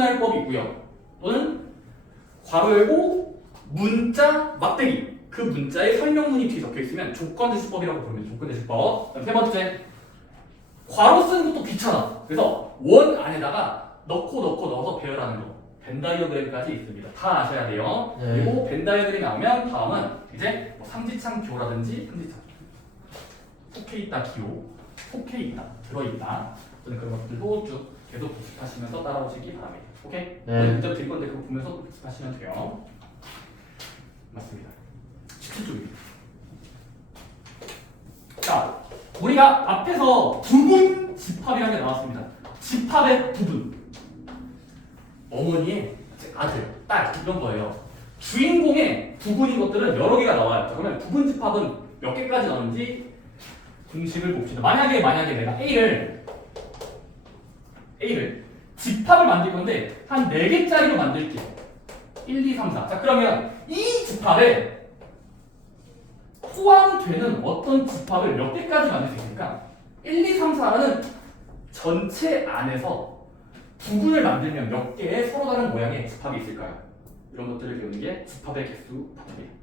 구분할 법이 있고요. 또는 괄호 열고 문자 막대기. 그 문자에 설명문이 뒤에 적혀 있으면 조건대시법이라고 부릅니다. 조건대시법. 세 번째, 괄호 쓰는 것도 귀찮아. 그래서 원 안에다가 넣어서 배열하는 거. 벤 다이어그램까지 있습니다. 다 아셔야 돼요. 네. 그리고 벤 다이어그램이 나오면 다음은 이제 뭐 삼지창 기호라든지 삼지창 속해 있다 기호, 속해 있다, 들어있다. 저는 그런 것들도 쭉 계속 복습하시면서 따라오시기 바랍니다. 오케이? 네. 문제 드릴 건데 그거 보면서 또 복습하시면 돼요. 맞습니다. 17쪽입니다. 자, 우리가 앞에서 부분 집합이라는 게 나왔습니다. 집합의 부분. 어머니의 아들, 딸 이런 거예요. 주인공의 부분인 것들은 여러 개가 나와요. 그러면 부분 집합은 몇 개까지 나오는지 공식을 봅시다. 만약에 내가 A를 집합을 만들 건데 한 4개짜리로 만들게요. 1, 2, 3, 4. 자, 그러면 이 집합에 포함되는 어떤 집합을 몇 개까지 만들 수 있습니까? 1, 2, 3, 4라는 전체 안에서 부분을 만들면 몇 개의 서로 다른 모양의 집합이 있을까요? 이런 것들을 배우는 게 집합의 개수 파트입니다.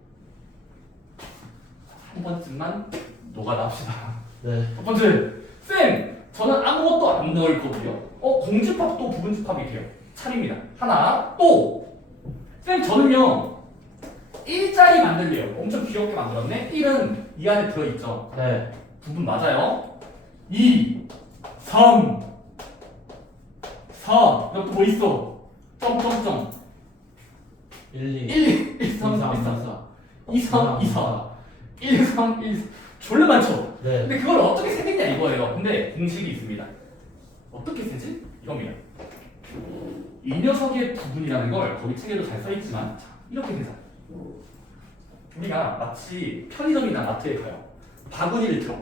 한 번쯤만 노가다 합시다. 네. 첫 번째, 쌤! 저는 아무것도 안 넣을 거고요. 공집합도 부분집합이 돼요. 차례입니다. 하나, 또! 쌤, 저는요, 1짜리 만들래요. 엄청 귀엽게 만들었네? 1은 이 안에 들어있죠. 네. 부분 맞아요. 2, 3, 4. 여기 뭐 있어? 점점점. 1, 2, 1, 1, 3, 4, 2, 3, 2, 4. 1, 3, 1, 4. 졸라 많죠? 네. 근데 그걸 어떻게 세겠냐 이거예요. 근데 공식이 있습니다. 어떻게 세지? 이겁니다. 이 녀석의 부분이라는 걸 거기 책에도 잘 써있지만 자, 이렇게 되잖아. 우리가 마치 편의점이나 마트에 가요. 바구니를 들어.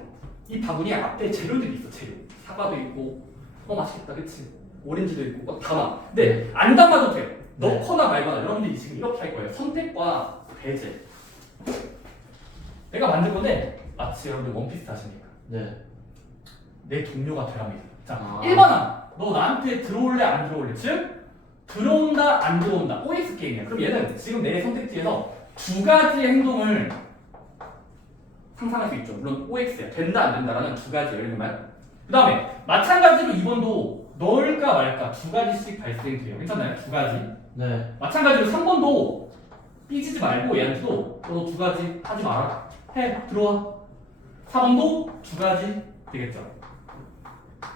이 바구니에 앞에 재료들이 있어. 재료. 사과도 있고 맛있겠다 그치? 오렌지도 있고 담아. 근데 안 담아도 돼. 넣거나 말거나 여러분들이 지금 이렇게 할 거예요. 선택과 배제. 내가 만들 건데 마치 여러분들 원피스 하시니까 네. 내 동료가 되랍니다. 자, 아. 1번아 너 나한테 들어올래 안 들어올래? 즉 들어온다 안 들어온다. OX 게임이야. 그럼 얘는 지금 내 선택지에서 두 가지의 행동을 상상할 수 있죠. 물론 OX야. 된다 안 된다라는 두 가지 예를 들면 그 다음에 마찬가지로 2번도 넣을까 말까 두 가지씩 발생돼요. 괜찮나요? 두 가지. 네. 마찬가지로 3번도 삐지지 말고 얘한테도 너 두 가지 하지 마라. 해 들어와. 4번도 두 가지 되겠죠.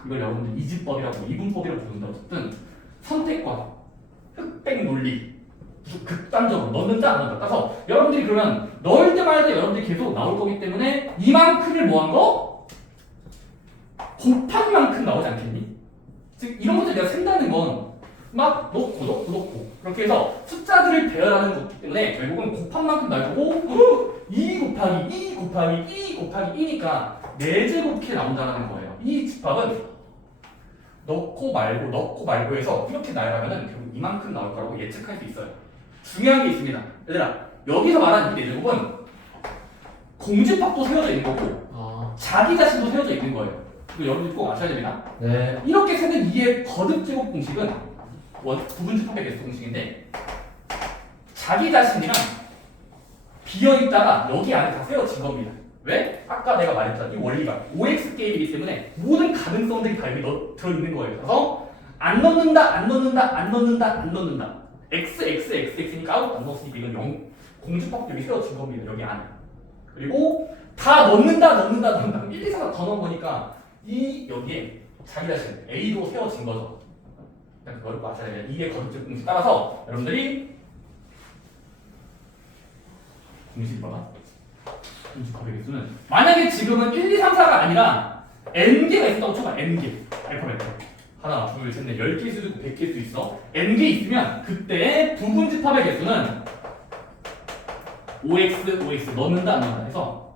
이걸 여러분들 이집법이라고 이분법이라고 부른다. 어쨌든 선택과 흑백 논리 극단적으로 넣는다 안 넣는다. 따라서 여러분들이 그러면 넣을 때마다 여러분들이 계속 나올 거기 때문에 이만큼을 뭐한 거? 곱한 만큼 나오지 않겠니? 즉 이런 것들 내가 센다는 건 막 넣고 그렇게 해서 숫자들을 배열하는 거기 때문에 결국은 곱한 만큼 나올 거고 2 곱하기 2 곱하기 2 곱하기 2니까 4제곱게 나온다는 거예요. 이 집합은 넣고 말고 해서 이렇게 나열하면 결국 이만큼 나올 거라고 예측할 수 있어요. 중요한 게 있습니다. 얘들아 여기서 말하는 이 4제곱은 공집합도 세워져 있는 거고 자기 자신도 세워져 있는 거예요. 이거 여러분들 꼭 아셔야 됩니다. 네. 이렇게 세는 2의 거듭제곱 공식은 부분집합의 개수 공식인데 자기 자신이랑 비어있다가 여기 안에 다 세워진 겁니다. 왜? 아까 내가 말했던 이 원리가 OX 게임이기 때문에 모든 가능성들이 다 여기 들어있는 거예요. 그래서 안 넣는다 XXXX니까 아무것도 안 넣었으니까 이건 0 공집합도 여기 세워진 겁니다. 여기 안에. 그리고 다 넣는다 1, 2, 3가 더 넣은 거니까 이 여기에 자기 자신 A도 세워진 거죠. 그걸 꼭 아셔야 돼요. 이게 거듭제곱 공식 따라서 여러분들이 공식 봐봐. 공집합의 개수는 만약에 지금은 1, 2, 3, 4가 아니라 n개가 있었다고 쳐봐. n개 알파벳 하나, 둘, 셋, 넷 10개일 수도 있고 100개일 수도 있어. n개 있으면 그때 부분집합의 개수는 OX 넣는다 안 넣는다 해서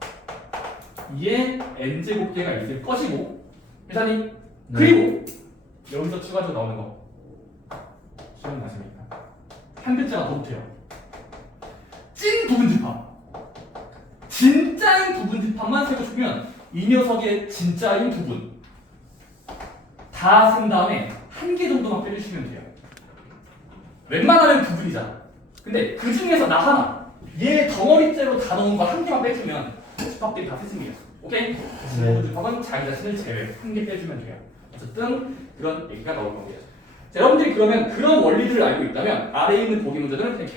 2에 n제곱개가 있을 것이고 회사님 네. 그리고 여기서 추가적으로 나오는 거 기억나십니까? 한 글자가 더 붙어요. 찐 부분집합. 진짜인 부분집합만 세고 싶으면 이 녀석의 진짜인 부분 다 쓴 다음에 한 개 정도만 빼주시면 돼요. 웬만하면 부분이잖아. 근데 그 중에서 나 하나 얘 덩어리째로 다 넣은 거 한 개만 빼주면 집합들이 다 세승이야. 오케이? 네. 집합은 자기 자신을 제외 한 개 빼주면 돼요. 어쨌든 그런 얘기가 나올 겁니다. 자, 여러분들이 그러면 그런 원리들을 알고 있다면 아래에 있는 보기 문제들은 그냥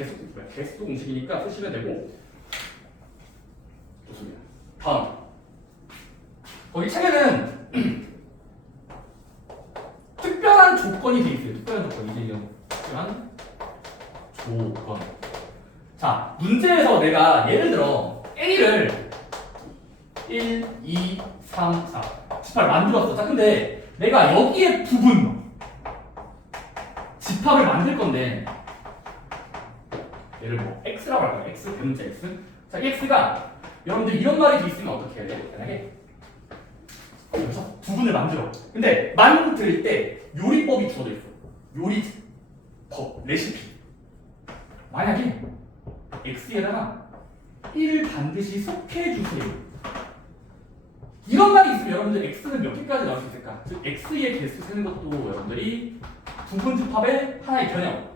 계속 움직이니까 쓰시면 되고. 좋습니다. 다음 거기 책에는 특별한 조건이 돼 있어요. 특별한 조건 이제 이런 특별한 조건. 자, 문제에서 내가 예를 들어 A를 1, 2, 3, 4 집합을 만들었어. 자, 근데 내가 여기에 부분 집합을 만들 건데 얘를 뭐 X라고 할까요? X, 대문자 X. 자, 이 X가 여러분들 이런 말이 돼 있으면 어떻게 해야 돼? 만약에 여기서 부분을 만들어. 근데 만들 때 요리법이 주어져 있어. 요리법, 레시피. 만약에 X에다가 1을 반드시 속해 주세요. 이런 말이 있으면 여러분들 X는 몇 개까지 나올 수 있을까? 즉 X의 개수 세는 것도 여러분들이 부분집합의 하나의 변형,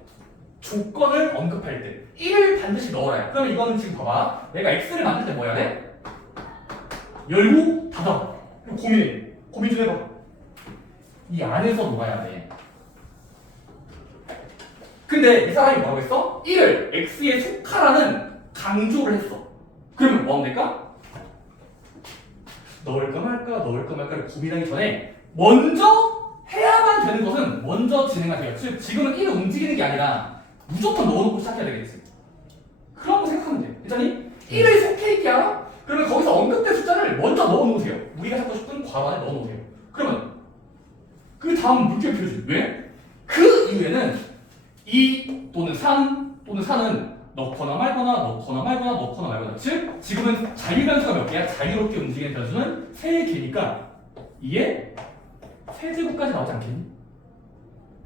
조건을 언급할 때 1을 반드시 넣어라. 그러면 이거는 지금 봐봐. 내가 X를 만들 때 뭐 해야 돼? 열고 닫아. 고민해. 고민 좀 해봐. 이 안에서 녹아야 돼. 근데 이 사람이 뭐라고 했어? 1을 X에 속하라는 강조를 했어. 그러면 뭐 하면 될까? 넣을까 말까를 고민하기 전에 먼저 해야만 되는 것은 먼저 진행하세요. 즉 지금은 1을 움직이는 게 아니라 무조건 넣어놓고 시작해야 되겠지. 그런 거 생각하면 돼. 괜찮니? 1을 속해 있게 알아? 그러면 거기서 언급된 숫자를 먼저 넣어놓으세요. 우리가 찾고 싶은 괄호 안에 넣어놓으세요. 그러면 그 다음 물결 표시. 왜? 그 이후에는 2 또는 3 또는 4는 넣거나 말거나 즉 지금은 자유 변수가 몇 개야? 자유롭게 움직이는 변수는 3개니까 2에 세제곱까지 나오지 않겠니?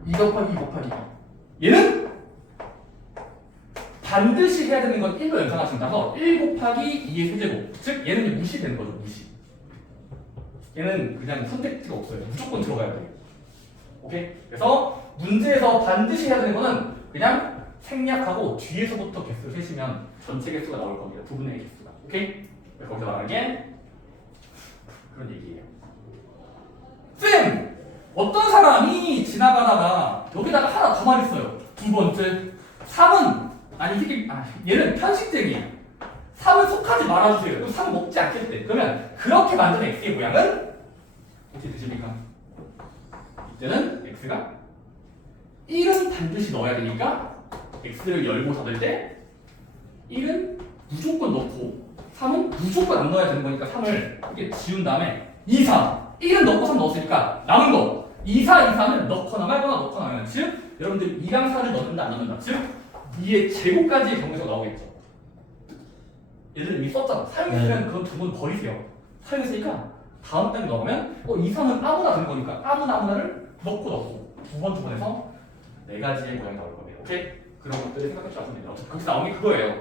2 곱하기 2 곱하기 2. 얘는 반드시 해야 되는 건 1로 연산하신다서 1 곱하기 2의 세제곱. 즉 얘는 무시되는 거죠. 무시. 얘는 그냥 선택지가 없어요. 무조건 들어가야 돼요. 오케이? 그래서 문제에서 반드시 해야 되는 거는 그냥 생략하고 뒤에서부터 개수를 세시면 전체 개수가 나올 겁니다. 부분의 개수가. 오케이? 거기서 말하는 게 그런 얘기예요. 쌤! 어떤 사람이 지나가다가 여기다가 하나 더 말했어요. 두 번째 3은 아니 이게 얘는 편식쟁이야. 3은 속하지 말아주세요. 그럼 3은 먹지 않겠대. 그러면 그렇게 만든 x의 모양은 어떻게 되십니까? 이때는 x가 1은 반드시 넣어야 되니까 x를 열고 닫을 때 1은 무조건 넣고 3은 무조건 안 넣어야 되는 거니까 3을 이렇게 지운 다음에 2, 3 1은 넣고 3 넣었으니까 남은 거 2, 4, 2, 3은 넣거나 말거나 즉 여러분들 2랑 4를 넣는다 안 넣는다 즉 2의 제곱까지의 경우에서 나오겠죠. 얘들 이미 썼잖아. 사용했으면 그건 두 번 버리세요. 사용했으니까 다음 단계 넣으면 2, 3은 아무나 된 거니까 아무나를 넣고 두 번 해서 4가지의 모양이 나올 겁니다. 오케이? 그런 것들을 생각해 주시면 됩니다. 거기서 나온 게 그거예요.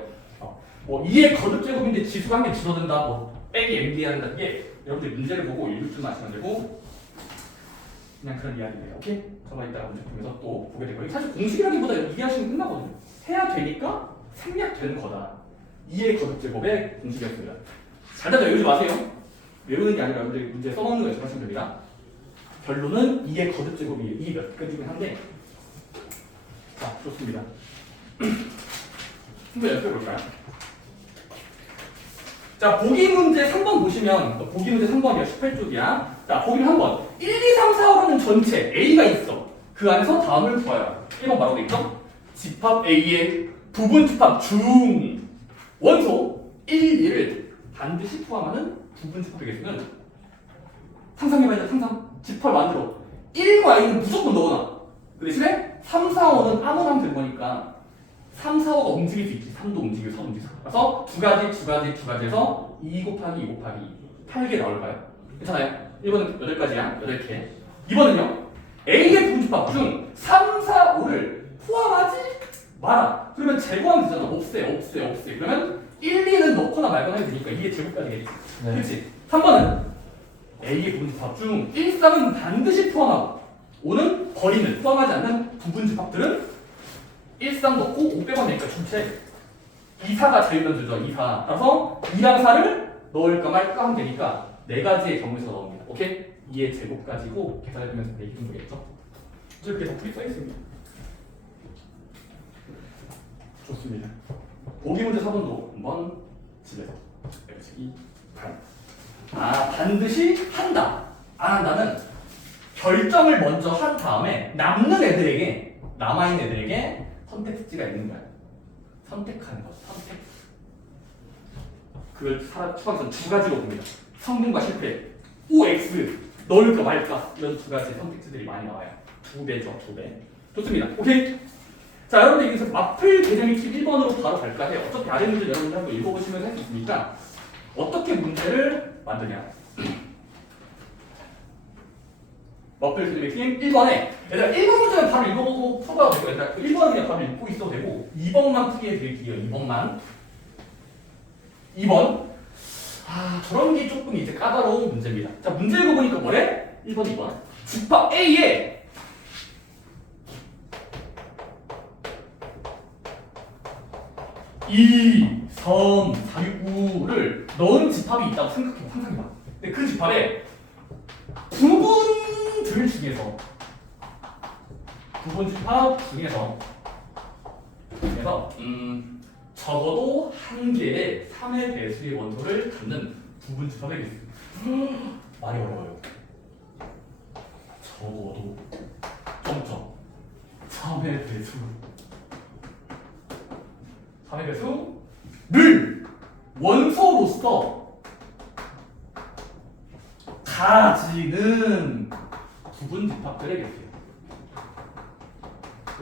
뭐 2의 거듭 제곱인데 지수가 한 개 줄어든다, 뭐 빼기 MD 한다. 이게 여러분들 문제를 보고 읽을 줄 아시면 되고 그냥 그런 이야기입니다. 오케이? 저만 이따가 문제 보면서 또 보게 되고 사실 공식이라기보다 이해하시면 끝나거든요. 해야 되니까 생략되는 거다. 2의 거듭 제곱의 공식이었습니다. 잘 외우지 마세요. 외우는 게 아니라 여러분들이 문제 써먹는 거 연습하시면 됩니다. 결론은 2의 거듭 제곱이에요. 2 몇 가지긴 한데 자, 좋습니다. 한번 연습해볼까요? 자, 보기 문제 3번 보시면 보기 문제 3번이야. 18쪽이야. 자, 보기는 한번 1, 2, 3, 4, 5라는 전체 A가 있어. 그 안에서 다음을 구하여라. 1번 바로 되있죠? 집합 A의 부분 집합 중 원소 1, 2를 반드시 포함하는 부분 집합의 개수는 상상해봐야 상상. 집합을 만들어. 1과 2는 무조건 넣어놔. 그 대신에 3, 4, 5는 아무나 하면 되는 거니까 3, 4, 5가 움직일 수 있지. 3도 움직이고 4도 움직이고. 그래서 두 가지에서 2 곱하기 2 곱하기 8개 나올까요? 괜찮아요? 1번은 8가지야. 8개. 2번은요. A의 부분집합 중 3, 4, 5를 포함하지 마라. 그러면 제곱하면 되잖아. 없애. 그러면 1, 2는 넣거나 말거나 해도 되니까 2의 제곱까지 되겠지. 네. 그렇지? 3번은 A의 부분집합 중 1, 3은 반드시 포함하고 5는 버리는 포함하지 않는 부분집합들은 13 넣고 5 빼면 되니까 전체 2사가 자유변수죠. 2사. 따라서 2랑 4를 넣을까 말까 하면 되니까 네 가지의 경우에서 나옵니다. 오케이? 2의 제곱 가지고 계산해보면서 얘기해 보겠죠. 이렇게 덧글이 써있습니다. 좋습니다. 보기 문제 4번도 한번 집에서 해보시기 바랍니다. 아, 반드시 한다. 안 한다는 결정을 먼저 한 다음에 남는 애들에게, 남아있는 애들에게 선택지가 있는 거야. 선택하는 거, 선택. 그걸 추가해서 두 가지로 봅니다. 성공과 실패, OX, 넣을까 말까 이런 두 가지 선택지들이 많이 나와요. 2배죠, 2배. 좋습니다. 오케이. 자, 여러분들 여기서 마플 계정이 팁 1번으로 바로 갈까 해요. 어차피 아래 문제 여러분들 한번 읽어보시면 할 수 있으니까 어떻게 문제를 만드냐. 마플 계정의 팁 1번에 얘들아 1번 문제는 바로 읽어보고 풀어봐도 되고 얘들아 1번은 그냥 바로 읽고 있어도 되고 2번만 풀게 해드릴게요. 2번만. 2번. 아, 저런 게 조금 이제 까다로운 문제입니다. 자, 문제 읽어보니까 뭐래? 1번, 2번. 집합 A에 2, 3, 4, 6, 9를 넣은 집합이 있다고 생각해봐. 상상해봐. 근데 그 집합에 부분들 중에서 부분 집합 중에서 적어도 한 개의 3의 배수의 원소를 갖는 부분 집합의 개수. 말이 어려워요. 적어도 점점 3의 배수 3의 배수를 원소로서 가지는 부분 집합들의 개수예요.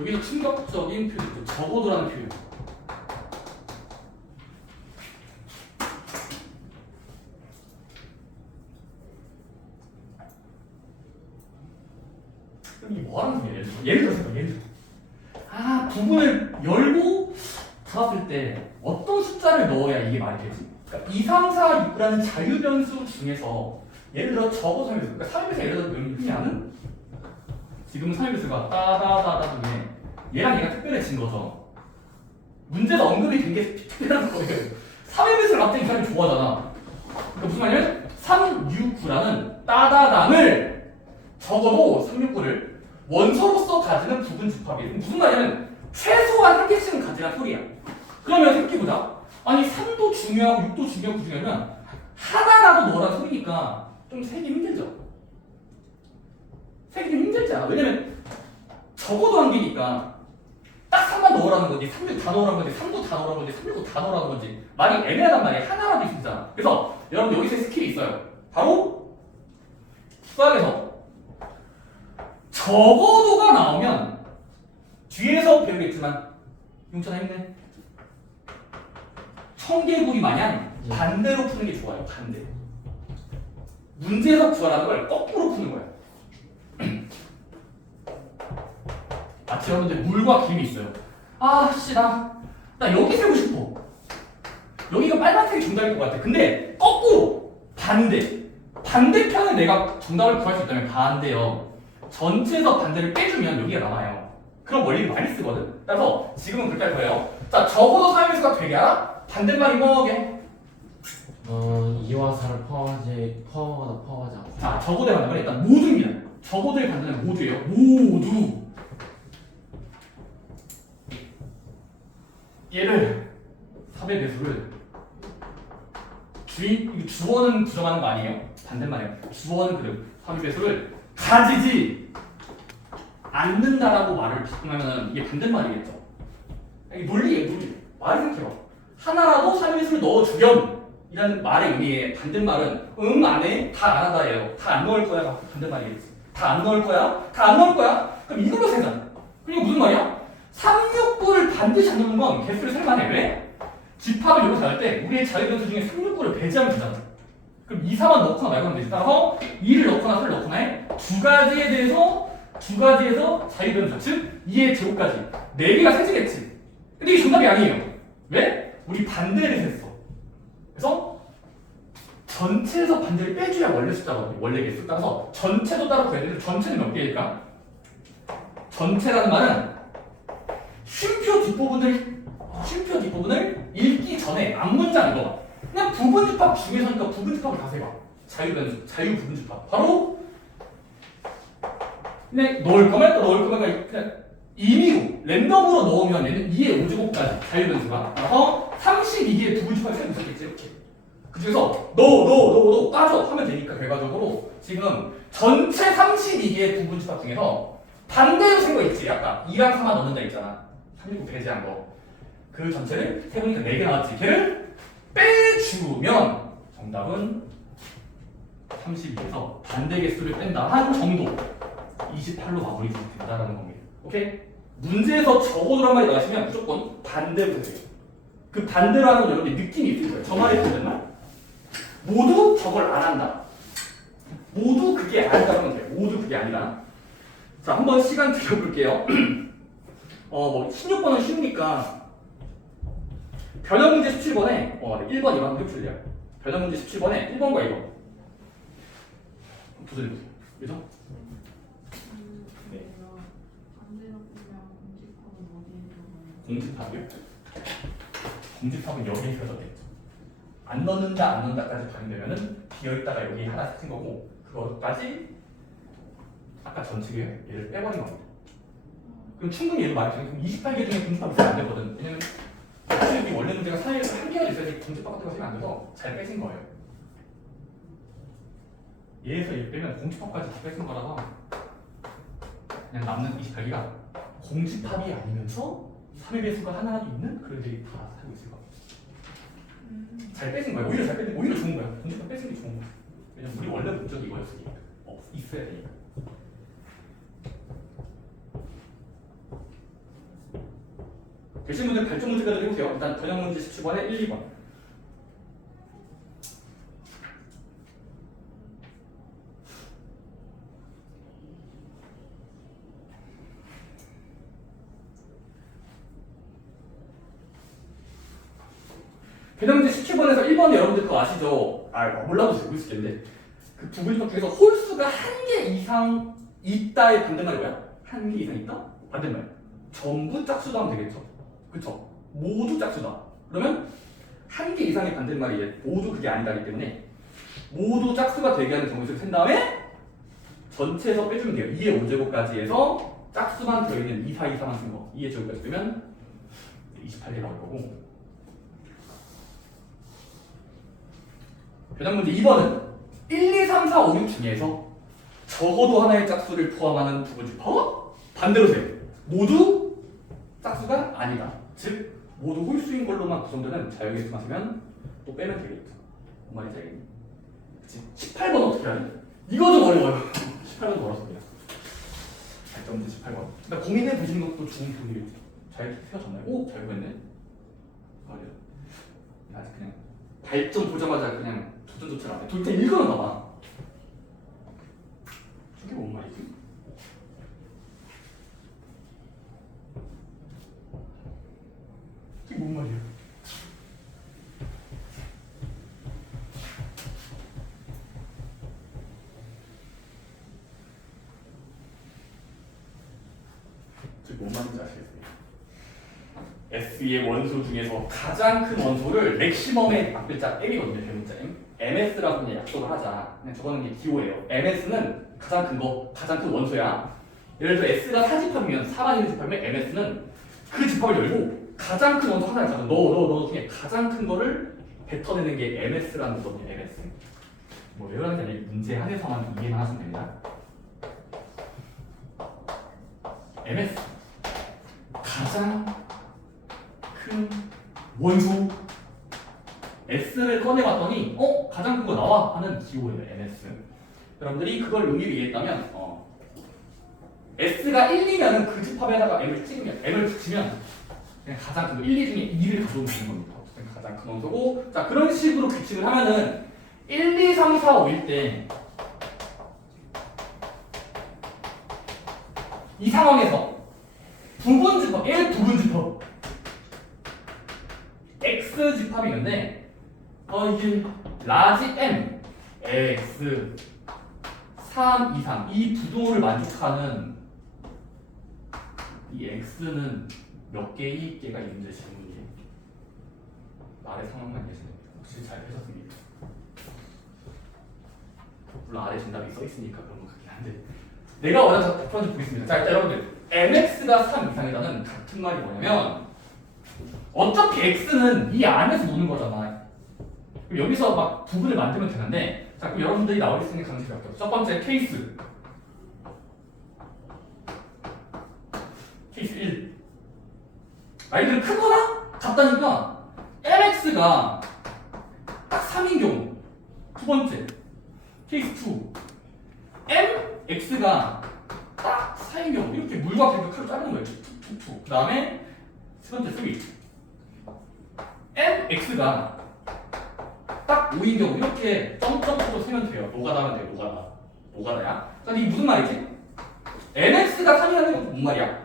여기서 충격적인 표현이죠. 적어도라는 표현. 그럼 이게 뭐 하는 거예요? 예를 들어서 아, 부분을 열고 닫았을 때 어떤 숫자를 넣어야 이게 말이 되지? 그러니까 2, 3, 4, 6라는 자유변수 중에서 예를 들어 적어 3배수, 그러니까 3배수 예를 들어 흔히 하는 지금 3배수가 따다다다 중에 얘랑 얘가 특별해진 거죠. 문제에서 언급이 된 게 특별한 거예요. 3의 배수를 갑자기 이 사람이 좋아하잖아. 그러니까 무슨 말이냐면 3, 6, 9라는 따다당을 적어도 3, 6, 9를 원소로서 가지는 부분 집합이에요. 무슨 말이냐면 최소한 한 개씩은 가지란 소리야. 그러면 생각해보자. 아니 3도 중요하고 6도 중요하고 9 중요하면 하나라도 넣으란 소리니까 좀 세기 힘들죠. 세기 좀 힘들잖아. 왜냐면 적어도 한 개니까 딱 3만 넣으라는 건지 3, 6 다 넣으라는 건지 3도 다 넣으라는 건지 3, 6도 다 넣으라는 건지 말이 애매하단 말이야. 하나라도 있잖아. 그래서 여러분 여기서 스킬이 있어요. 바로 수학에서 적어도가 나오면 뒤에서 배우겠지만 용천아 힘내. 청개구리 마냥 반대로 푸는 게 좋아요. 반대. 문제에서 구하라는 걸 거꾸로 푸는 거야. 마치 여러분들 물과 김이 있어요. 아씨 나 여기 세고 싶어. 여기가 빨간색이 정답일 것 같아. 근데 거꾸로 반대편에 내가 정답을 구할 수 있다면 반대요. 전체에서 반대를 빼주면 여기가 남아요. 그럼 원리를 많이 쓰거든. 따라서 지금은 그렇게 할 거예요. 자, 적어도 3배수가 되게 하라? 반대말이 뭐게? 2와 4를 포함하지 않고. 자, 적어도의 반대말은 일단 모두입니다. 적어도의 반대말은 모두예요. 모두. 얘를 3의 배수를 주어는 부정하는 거 아니에요? 반대말이에요. 주어는 그래요. 3의 배수를 가지지 않는다라고 말을 바꾸면 이게 반대말이겠죠. 이게 논리예요, 논리. 말이 생각해봐. 하나라도 3의 배수를 넣어주렴 이라는 말의 의미의 반대말은 응, 안 해, 다 안 한다예요. 다 안 넣을 거야, 반대말이겠지. 다 안 넣을 거야? 다 안 넣을 거야? 그럼 이걸로 세자. 그리고 무슨 말이야? 3, 6, 9를 반드시 안 넣는 건 개수를 셀만해. 왜? 집합을 여기서 할 때 우리의 자유변수 중에 3, 6, 9를 배제하면 되잖아. 그럼 2, 4만 넣거나 말고 하면 되지. 따라서 2를 넣거나 4를 넣거나 해. 두 가지에서 자유변수, 즉 2의 제곱까지 4개가 세지겠지. 근데 이게 정답이 아니에요. 왜? 우리 반대를 했어. 그래서 전체에서 반대를 빼줘야 원래 숫자거든요. 원래 개수. 따라서 전체도 따로 구해야 되는데 전체는 몇 개일까? 전체라는 말은 쉼표 쉼표 뒷부분을 읽기 전에 앞문장 읽어봐. 그냥 부분집합 중에서니까 부분집합을 다시 해봐. 자유변수, 자유부분집합. 바로 그냥 넣을 거면 그냥 임의로 랜덤으로 넣으면 얘는 2의 5제곱까지 자유변수가 그래서 32개의 부분집합이 생길 수 있겠지 이렇게. 그중에서 넣어 빠져 하면 되니까 결과적으로 지금 전체 32개의 부분집합 중에서 반대로 생거 있지. 아까 2랑 3만 넣는다 했잖아. 319 배제한 거. 그 전체를 세보니까 4개 나왔지. 걔를 빼주면 정답은 32에서 반대 개수를 뺀다 한 정도 28로 마무리 된다라는 겁니다. 오케이? 문제에서 적어두란 말이 나가시면 무조건 반대로 되세요. 그 반대로 하는 건 여러분이 느낌이 있을 거예요. 저 말이 무슨 말? 모두 저걸 안 한다. 모두 그게 아니다 하면 돼요. 모두 그게 아니다. 자, 한번 시간 드려볼게요. 뭐 16번은 쉬우니까 변형 문제 17번에 1번, 2번 한번 해볼래요. 변형 문제 17번에 1번과 2번 도전해보세요. 그죠? 네. 공집합이요? 공집합은 여기에 들어졌겠죠. 안 넣는다까지 반영되면은 비어있다가 여기 하나 생긴 거고 그거까지 아까 전체에 얘를 빼버린 겁니다. 그럼 충분히 얘를 말해주면 그럼 28개 중에 공집합이 있으면 안 되거든. 왜냐면 사실 여기 원래 문제가 사이에서 한 개가 있어야지 공집합 같은 거 쓰면 안 돼서 잘 빼진 거예요. 얘에서 얘 빼면 공집합까지 다 뺏은 거라서 그냥 남는 28개가 공집합이 아니면서 3의 배수가 하나라도 있는 그런 애들이 다 살고 있을 거예요. 잘 빼진 거예요. 오히려 잘 빼진 오히려 좋은 거야. 공집합 뺏은 게 좋은 거야. 왜냐면 우리 원래 목적이 이거였으니까. 있어야 되니까. 되신 분들 발전 문제까지 해보세요. 일단 변형 문제 17번에 1, 2번. 변형 문제 17번에서 1번 여러분들 그거 아시죠? 몰라도 되고 있을 텐데 그 부분집합 중에서 홀수가 한 개 이상 있다의 반대말이 뭐야? 한 개 이상 있다? 반대말. 전부 짝수다 하면 되겠죠? 그쵸? 모두 짝수다. 그러면 한 개 이상의 반대말이 모두 그게 아니다기 때문에 모두 짝수가 되게 하는 정수를 센 다음에 전체에서 빼주면 돼요. 2의 5제곱까지 해서 짝수만 들어있는 2, 4, 2, 4만 쓴 거. 2의 제곱까지 빼면 28개 나올 거고. 변형 문제 2번은 1, 2, 3, 4, 5, 6 중에서 적어도 하나의 짝수를 포함하는 부분집합 반대로 돼. 모두 짝수가 아니다. 즉 모두 홀수인 걸로만 구성되는 자유계수만 쓰면 또 빼면 되겠죠. 뭔 말인지 알겠니? 그치? 18번 어떻게 하니? 이거 좀 어려워요. 18번도 어렵습니다. 발전 문제 18번. 근데 고민해 보시는 것도 좋은 교육이겠지. 잘 세워졌나요? 오! 잘 보였네. 어려워. 아직 그냥 발전 보자마자 그냥 도전조차를 안 해. 도대체 읽어놨나 봐. 저게 뭔 말이지? 저게 뭔 말이야? 저게 뭔 말인지 아시겠어요? S의 원소 중에서 가장 큰 원소를 맥시멈의 앞글자 M이거든요. 대문자 M. MS라고 그냥 약속을 하자. 그냥 저거는 이게 기호예요. MS는 가장 큰 거, 가장 큰 원소야. 예를 들어 S가 4집합이면 4가 있는 집합이면 MS는 그 집합을 열고 가장 큰 원소 하나를 가져. 너 중에 가장 큰 거를 뱉어내는 게 MS라는 거거든요. MS. 뭐 외우라는 게 아니라 문제 안에서만 이해만 하시면 됩니다. MS 가장 큰 원소 S를 꺼내봤더니 가장 큰 거 나와 하는 기호예요. MS. 여러분들이 그걸 의미를 이해했다면 S가 1, 2면은 그 집합에다가 M을 붙이면 그냥 가장 큰 거 1, 2 중에 2를 가져오면 되는 겁니다. 어쨌든 가장 큰 원소고 자 그런 식으로 규칙을 하면은 1, 2, 3, 4, 5일 때 이 상황에서 부분집합, 얘 부분집합 X 집합이 있는데 이게 라지 M, X, 3, 2, 3 이 부동호를 만족하는 이 X는 몇 개의 개가 있는지 질문이 아래 상황만 계시네요. 혹시 잘 하셨습니까? 물론 아래 정답이 써 있으니까 그런 것 같긴 한데 내가 원하는 답변을 보겠습니다. 자, 일단 여러분들 mx가 3 이상이라는 같은 말이 뭐냐면 어차피 x는 이 안에서 노는 거잖아. 그럼 여기서 막 부분을 만들면 되는데 자, 그럼 여러분들이 나올 수 있는 강제가 없죠. 첫 번째 케이스 1 말들은 크거나 같다니까 mx가 딱 3인 경우 두 번째 케이스 2 mx가 딱 4인 경우 이렇게 물과 백을 칼로 자르는 거예요. 그 다음에 세 번째 3 mx가 딱 5인 경우 이렇게 점점으로 세면 돼요. 노가다면 돼요. 노가다야. 자, 이게 무슨 말이지? mx가 3이라는 건 뭔 말이야?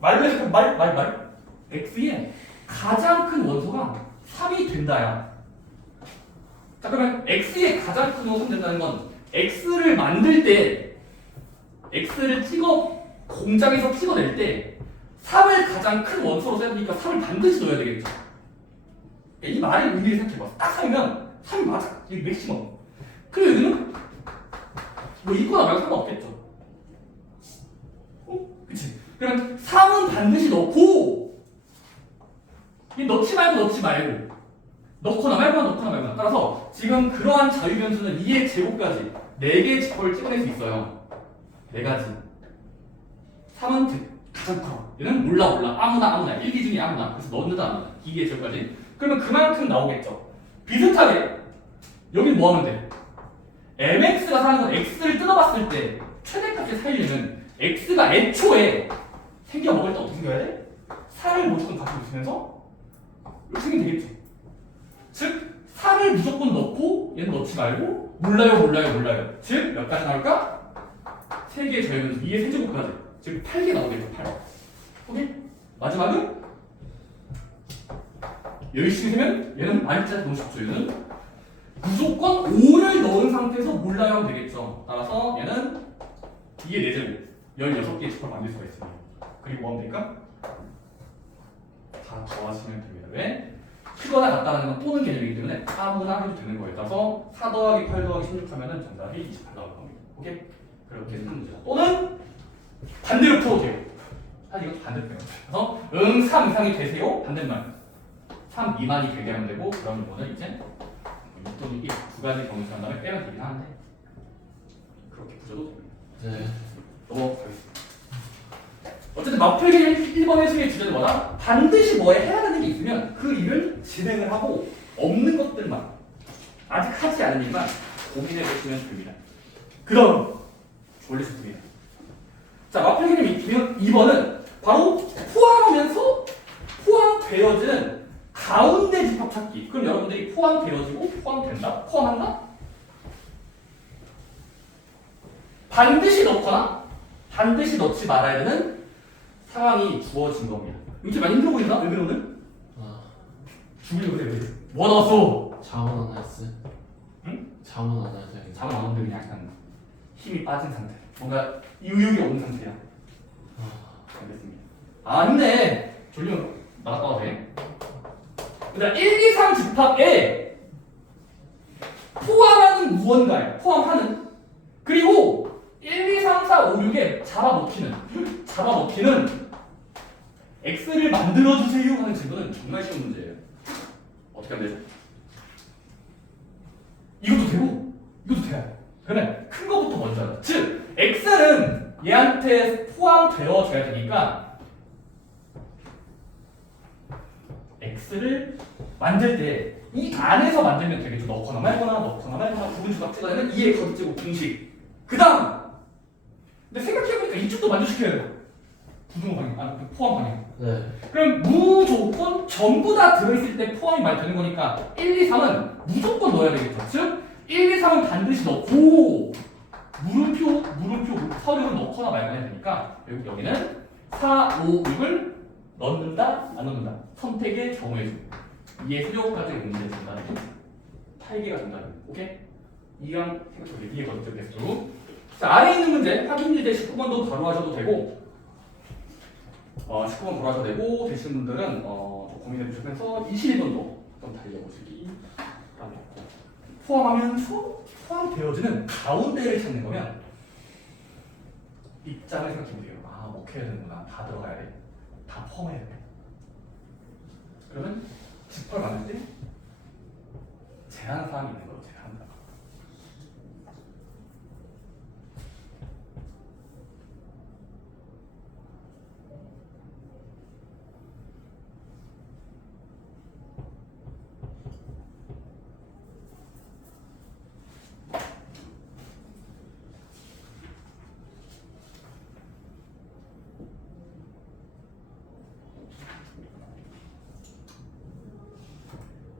말로 해서 말 x의 가장 큰 원소가 3이 된다야. 자, 그러면 x의 가장 큰 원소가 된다는 건 x를 만들 때 x를 공장에서 찍어낼 때 3을 가장 큰 원소로 써야 되니까 3을 반드시 넣어야 되겠죠. 이 말의 의미를 생각해봐. 딱 3이면 3이 맞아. 이게 맥시멈. 그리고 여기는 뭐 있거나 말고 상관없겠죠. 그치? 그럼 3은 반드시 넣고 넣지 말고 넣거나 말거나 따라서 지금 그러한 자유변수는 2의 제곱까지 4개의 지표를 찍어낼 수 있어요. 4가지 3은 가장 커. 얘는 몰라 아무나 1, 2 중에 아무나. 그래서 넣는다 안 넣는다 2의 제곱까지. 그러면 그만큼 나오겠죠. 비슷하게 여기 뭐 하면 돼? mx가 사는 건 x를 뜯어봤을 때 최대값을 살리면 x가 애초에 생겨 먹을 때 어떻게 생겨야 돼? 4를 무조건 갖고 있으면서 이렇게 생기면 되겠죠. 즉 4를 무조건 넣고 얘는 넣지 말고 몰라요. 즉 몇 가지 나올까? 3개의 저희는 2의 세제곱까지. 즉 8개 나오겠죠. 8. 오케이? 마지막은 열심히 되면 얘는 말자를 너무 쉽죠. 얘는 무조건 5를 넣은 상태에서 몰라요 하면 되겠죠. 따라서 얘는 2의 4제곱 16개의 지표를 만들 수가 있습니다. 그리고 뭐 하면 될까? 다 더하시면 됩니다. 왜? 크거나 같다는 건 또는 개념이기 때문에 아무나 해도 되는 거예요. 따라서 4 더하기 8 더하기 16 하면 정답이 28 나올 겁니다. 오케이? 그렇게 해서 하면 되죠. 또는 반대로 풀어도 돼요. 사실 이것도 반대표예요. 그래서 3 이상이 되세요? 반대말 3 미만이 되게 하면 되고 그런 경우는 이제 또는 이 두 가지 경우 지난 다음에 빼면 되긴 하는데 그렇게 부셔도 됩니다. 네. 넘어가겠습니다. 어쨌든 마플계 1번 회수의 주제는 뭐다? 반드시 뭐에 해야 되는 게 있으면 그 일을 진행을 하고 없는 것들만 아직 하지 않은 일만 고민해 보시면 됩니다. 그럼 졸리셨습니다. 자, 마플계님 2번은 바로 포함하면서 포함되어지는 가운데 집합 찾기. 그럼 여러분들이 포함되어지고 포함된다? 포함한다? 반드시 넣거나 반드시 넣지 말아야 되는 상황이 주어진 겁니다. 이렇게 많이 힘들어 보인다? 왜 그러는? 죽으려고 그래. 왜? 뭐 넣었어? 자문 안 했어. 응? 자문 안 했어. 잠은 안 오는데 그냥 약간 힘이 빠진 상태. 뭔가 의욕이 없는 상태야. 알겠습니다. 아, 힘내. 졸리면 나갔다 와도 돼. 그다음 1, 2, 3 집합에 포함하는 무언가에 포함하는 그리고 1, 2, 3, 4, 5, 6에 잡아먹히는 x를 만들어주세요 하는 질문은 정말 쉬운 문제예요. 어떻게 하면 되죠? 이것도 되고 이것도 돼요. 그러면 큰 거부터 먼저 하자. 즉 x는 얘한테 포함되어줘야 되니까 x를 만들 때 이 안에서 만들면 되겠죠. 넣거나 말거나 부분조각 찍어내는 2의 거듭제곱 공식. 그 다음 근데 생각해보니까 이쪽도 만족시켜야 돼요. 부분 방향, 포함 방향. 네. 그럼 무조건 전부 다 들어있을 때 포함이 많이 되는 거니까 1, 2, 3은 무조건 넣어야 되겠죠. 즉 1, 2, 3은 반드시 넣고 물음표 서류를 넣거나 말거나 해야 되니까 여기는 4, 5, 6을 넣는다 안 넣는다 선택의 경우에 2의 세제곱까지 문제를 된다는 게 8개가 된다는 거. 오케이? 이랑 생각해보세요. 2의 거듭제곱 대수로. 자, 아래에 있는 문제 확인일 때 19번도 바로 하셔도 되고 19번 보라셔도 되고 되시는 분들은 좀 고민해 보시면서 21번도 좀 달려보시기 바랍니다. 포함하면서 포함되어지는 가운데를 찾는 거면 입장을 생각해 보세요. 아, 먹혀야 되는구나. 다 들어가야 돼. 다 포함해야 돼. 그러면 집합을 만들 때 제한 사항이 있는 거예요. 제한 사항.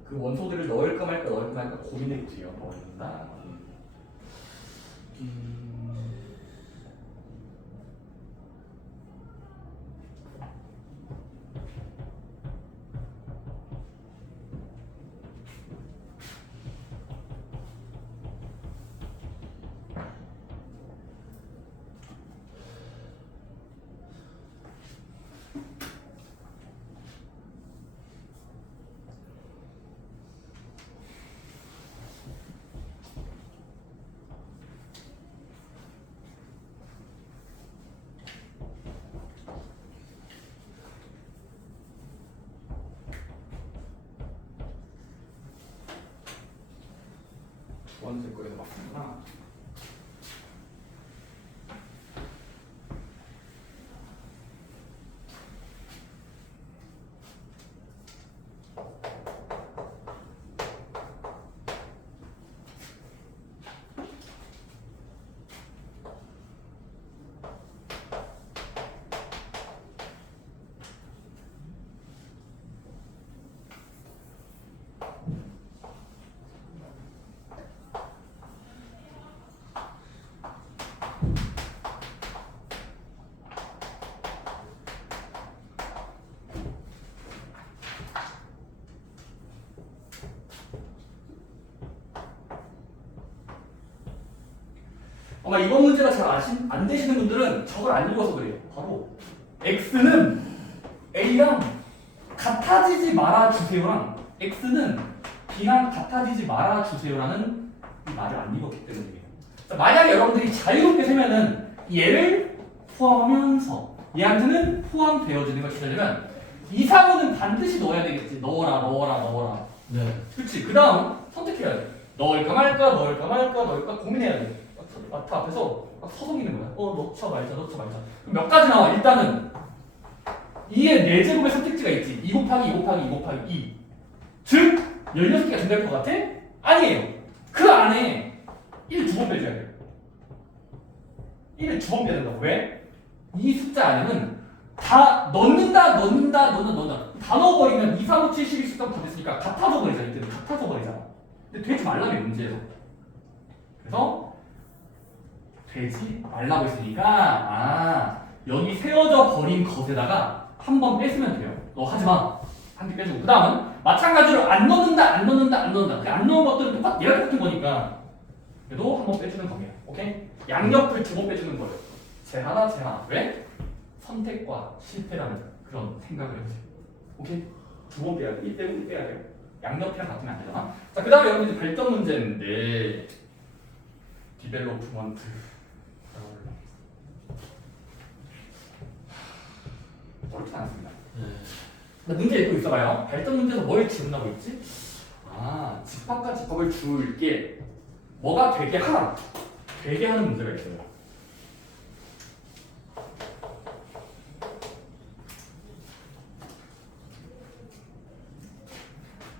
그 원소들을 넣을까 말까 고민해 보세요. 넣는다. 두 번째 거에서 맞구나. 아마 이번 문제가 잘 안 되시는 분들은 저걸 안 읽어서 그래요. 바로 x는 a랑 같아지지 말아 주세요랑 x는 b랑 같아지지 말아 주세요라는 이 말을 안 읽었기 때문이에요. 자, 만약에 여러분들이 자유롭게 세면은 얘를 포함하면서 얘한테는 포함되어지는 걸 찾으려면 이상호는 반드시 넣어야 되겠지. 넣어라. 네. 그렇지. 그 다음 선택해야 돼. 넣을까 말까 고민해야 돼. 마트 앞에서 막 서성이는 거야. 넣자 말자. 그럼 몇 가지 나와? 일단은 2의 4제곱의 선택지가 있지. 2 곱하기 2 곱하기 2 곱하기 2. 즉 16개가 된다는 것 같아? 아니에요. 그 안에 1 두 번 빼줘야 돼요. 1을 두 번 빼야 된다고. 왜? 이 숫자 안에는 다 넣는다. 다 넣어버리면 2, 3, 5, 7, 12, 13 다 됐으니까 같아져 버리잖아. 이때는 같아져 버리잖아. 근데 되지 말라며 문제에서. 그래서 되지 말라고 했으니까 여기 세워져 버린 것에다가 한 번 뺐으면 돼요. 너 하지마. 한 개 빼주고 그 다음은 마찬가지로 안 넣는다. 그 안 넣은 것들은 얘가 똑같은 거니까 그래도 한 번 빼주는 겁니다. 오케이? 양옆을 두 번 빼주는 거예요. 제 하나. 왜? 선택과 실패라는 그런 생각을 해보세요. 오케이? 두 번 빼야 돼. 이 때문에 빼야 돼요. 양옆이랑 같으면 안 되잖아. 자, 그 다음에 여러분들 발전 문제인데 디벨로프먼트 어렵지 않습니다. 근데 문제 읽고 있어봐요. 발전 문제에서 뭘 지운다고 했지? 집합과 집합을 줄게 뭐가 되게 하는 문제가 있어요.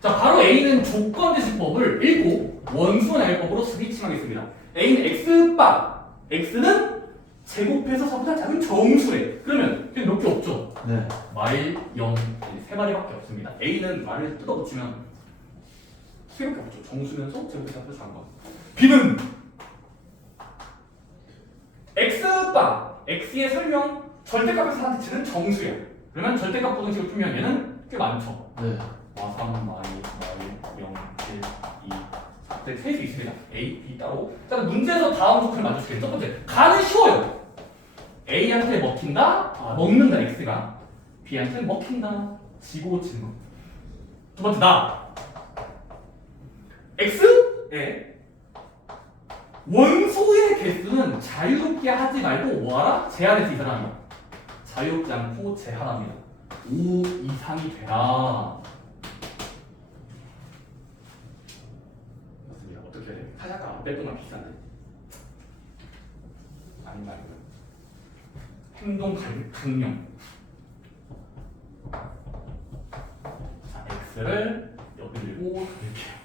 자, 바로 A는 조건지수법을 읽고 원수날법으로 스위칭하겠습니다. A는 X바, X는 제곱해서 저보다 작은 정수래. 그러면 그냥 몇 개 없죠? 네. 말, 0, 3 마리밖에 없습니다. A는 말을 뜯어붙이면 3개밖에 없죠. 정수면서 제곱해서 작은 거. B는 X바, X의 설명, 절대값에서 선택지는 정수야. 그러면 절대값 부등식을 풀면 얘는 꽤 많죠. 네. 3, 말, 0, 7, 2, 4. 네, 셋이 있습니다. A, B 따로. 자, 문제에서 다음 조건을 맞춰주세요. 첫 번째, 가는 쉬워요. A한테 먹힌다, 먹는다, X가. B한테 먹힌다. 지고 질문. 두 번째 나. X의 원소의 개수는 자유롭게 하지 말고 뭐하라? 제한해서 이 사람이야. 자유롭지 않고 제한합니다. 5 이상이 되라. 맞습니다. 어떻게 해야 돼? 사실 아까 앞에 거랑 비슷한데. 아닌 말고요. 행동 강령. 자, X를 열고 닫을게요.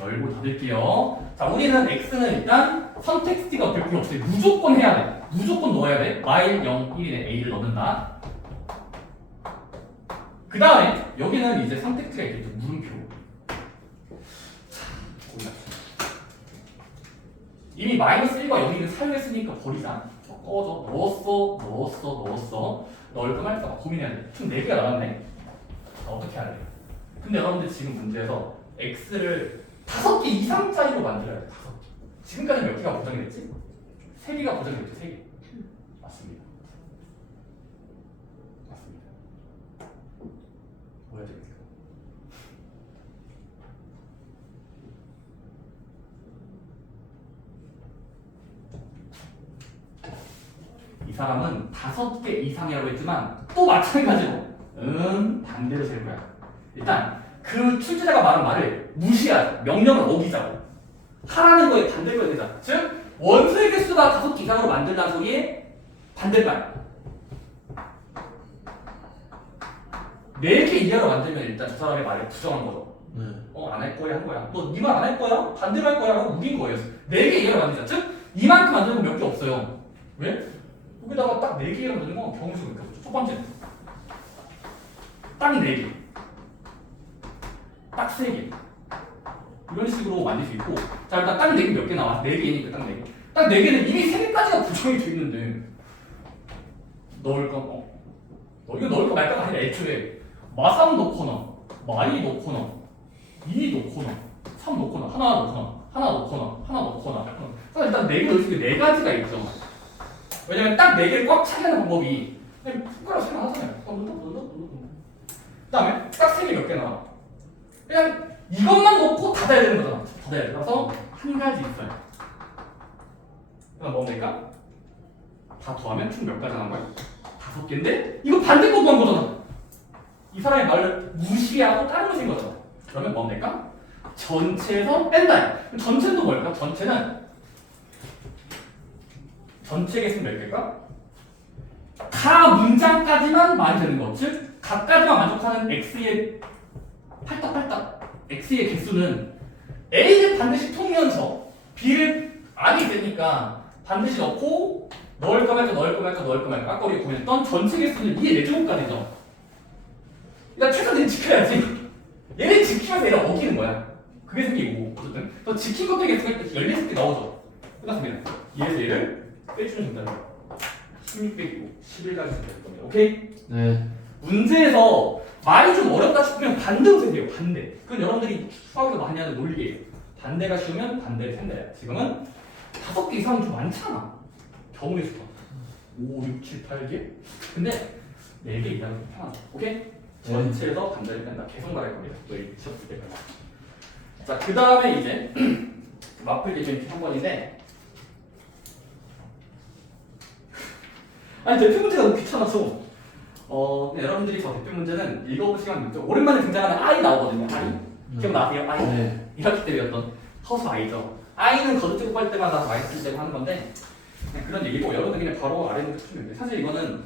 열고 닫을게요. 자, 우리는 X는 일단 선택지가 별 필요 없어요. 무조건 해야 돼. 무조건 넣어야 돼. 마일 0, 1인에 A를 넣는다. 그 다음에 여기는 이제 선택지가 있겠죠. 물음표. 자, 이미 마이너스 1과 0을 사용했으니까 버리자. 꺼져. 넣었어. 넣을 거 말까 고민해야 돼. 총 4개가 나왔네. 자, 어떻게 해야 돼? 근데 여러분들 지금 문제에서 X를 5개 이상짜리로 만들어야 돼. 5개. 지금까지 몇 개가 보정이 됐지? 3개가 보정이 됐죠. 3개. 맞습니다. 뭐야 되겠어? 이 사람은 5개 이상이라고 했지만 또 마찬가지로 반대로 셀 거야. 일단 그 출제자가 말한 말을 무시하자. 명령을 어기자고. 하라는 거에 반대가 되자. 즉 원소의 개수가 5개 이상으로 만들라는 소리에 반대말. 4개 이하로 만들면 일단 저 사람의 말에 부정한 거죠. 안 할 거야 한 거야. 너 네 말 안 할 거야? 반대로 할 거야? 하고 우긴 거예요. 4개 이하로 만들자. 즉 이만큼 만들면 몇 개 없어요. 왜? 여기다가 딱 4개 이하로 만드는 건 경우수 몇 개 없죠. 첫 번째 딱 4개, 딱 3개 이런 식으로 만들 수 있고. 자 일단 딱 4개 몇 개 나와? 4개니까 딱 4개. 딱 4개는 이미 3개까지가 부정이 돼 있는데 넣을 거 이거 넣을 거 말까가 아니라 애초에 마3 넣거나 마이 넣거나 2 넣거나 3 넣거나 하나 넣거나 그래서 일단 4개 넣을 수 있는 4가지가 있죠. 왜냐면 딱 4개를 꽉 차게 하는 방법이 그냥 숟가락 세면 하잖아요. 그 다음에 딱 3개 몇 개 나와. 그냥 이것만 넣고 닫아야 되는 거잖아. 닫아야 돼. 그래서 한 가지 있어요. 그럼 뭐 될까? 다 더하면 총 몇 가지 나온 거야? 5개인데 이거 반대 거 구한 거잖아. 이 사람의 말을 무시하고 다른 거 생긴 거잖아. 그러면 뭐 될까? 전체에서 뺀다. 그럼 전체는 또 뭘까? 전체는 전체 개수는 몇 개일까? 다 문장까지만 말이 되는 거. 즉 각가지만 만족하는 x의 팔딱팔딱 x의 개수는 a를 반드시 통면서 b를 아니 되니까 반드시 넣고 넣을까 말까 아까 우리가 고민했던 전체 개수는 2의 4제곱까지죠. 일단 최소한 얘는 지켜야지. 얘를 지키면서 얘를 어기는 거야. 그게 생기고 어쨌든 더 지킨 것들 개수가 14개 나오죠. 끝났습니다. 얘에서 얘를 빼주면 된다는 거야. 16 빼기고 11까지 된다는 겁니다. 오케이? 네. 문제에서 말이 좀 어렵다 싶으면 반대로 생겨요. 반대. 그건 여러분들이 수학에서 많이 하는 논리예요. 반대가 쉬우면 반대를 생겨요. 지금은 5개 이상은 좀 많잖아. 경우의 수가 5, 6, 7, 8개? 근데 4개 이상은 좀 편하죠. 오케이? 전체에서 반대를 뺀다. 계속 말할 겁니다. 너희 시험 볼 때까지. 자, 그 다음에 이제 마플 대전 3번인데 아니 대표 문제가 너무 귀찮아서 네, 여러분들이 저 대표 문제는 읽어볼 시간 있죠. 오랜만에 등장하는 I 나오거든요. I 기억나세요? I 네. 1학기 때 배웠던 허수 I죠. I는 거듭제곱 할 때마다 마이너스 때문에 하는 건데 그냥 그런 얘기고 여러분들 그냥 바로 아래 문제 푸시면 돼요. 사실 이거는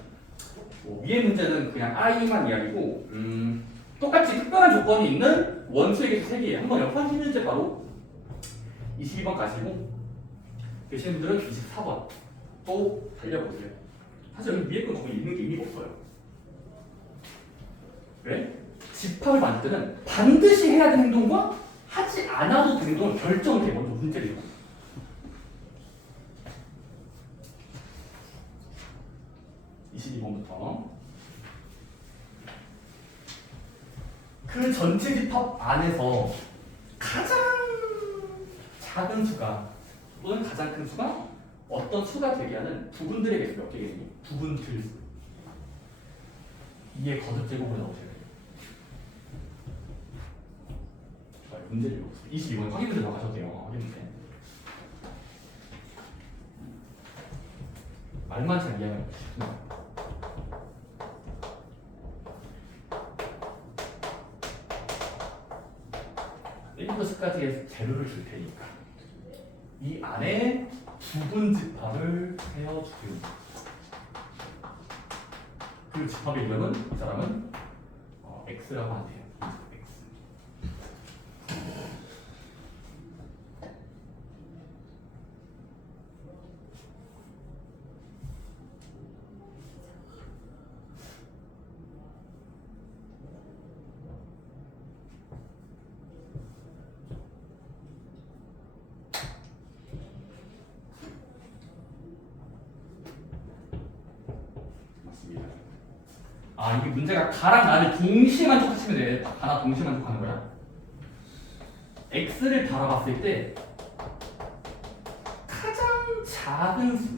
위에 문제는 그냥 I만 이야기고 똑같이 특별한 조건이 있는 원수의 개수 3개예요. 한번 옆판 문제 바로 22번 가시고 계시는 분들은 24번 또 달려보세요. 사실 여기 위에 건 거기 있는 게 의미가 없어요. 왜? 집합을 만들 때는 반드시 해야 되는 행동과 하지 않아도 되는 행동을 결정을 해. 먼저 문제를 읽어. 그 전체 집합 안에서 가장 작은 수가 또는 가장 큰 수가 어떤 수가 되게 하는 부분들의 개수 몇 개겠니? 부분들 수. 2의 거듭 제곱으로 나오셔야 돼요. 좋아요. 문제를 읽어보세요. 22번 확인 문제 나가셔도 돼요. 확인 문제. 말만 잘 이해하면 쉽구나. 플러스까지의 재료를 줄 테니까 이 안에 부분 집합을 세워주세요. 그 집합의 이름은 이 사람은 x라고 한대요. x. 아, 이게 문제가 가랑 나를 동시에 만족하시면 돼. 가나 동시에 만족하는 거야. x를 달아봤을 때 가장 작은 수,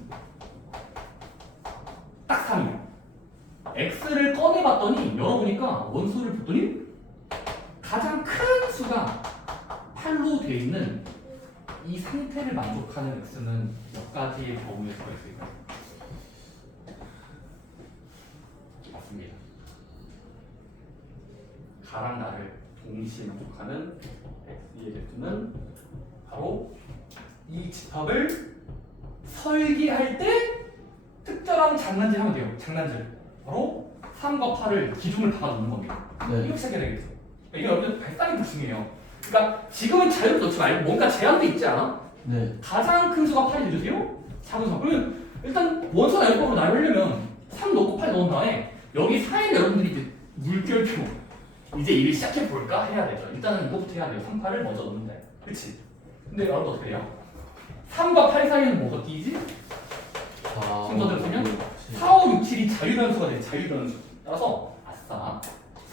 딱 3이야. x를 꺼내봤더니 열어보니까 원소를 봤더니 가장 큰 수가 8로 되어 있는 이 상태를 만족하는 x는 몇 가지의 경우의 수가 있을까요? 맞습니다. 가랑 나를 동시에 만족하는 x의 개수는 바로 이 집합을 설계할 때 특별한 장난질 하면 돼요. 장난질. 바로 3과 8을 기둥을 박아놓는 겁니다. 네. 이렇게 시작해야 되겠죠. 이게 여러분들 발상이 불중해요. 그러니까 지금은 자유를 넣지 말고 뭔가 제한도 있지 않아? 네. 가장 큰 수가 8이 되주세요. 작은 수가. 그러면 일단 원소나 열법으로 나열하려면 3 넣고 8 넣은 다음에 여기 사이에 여러분들이 이제 물결표 이제 일을 시작해 볼까 해야 되죠. 일단은 이거부터 해야 돼요. 3, 8을 먼저 넣는데. 그치? 근데 여러분 어떻게 돼요? 3과 8 사이에는 뭐가 끼지? 순서대로 쓰면 4, 5, 6, 7이 자유변수가 돼. 자유변수. 따라서 아싸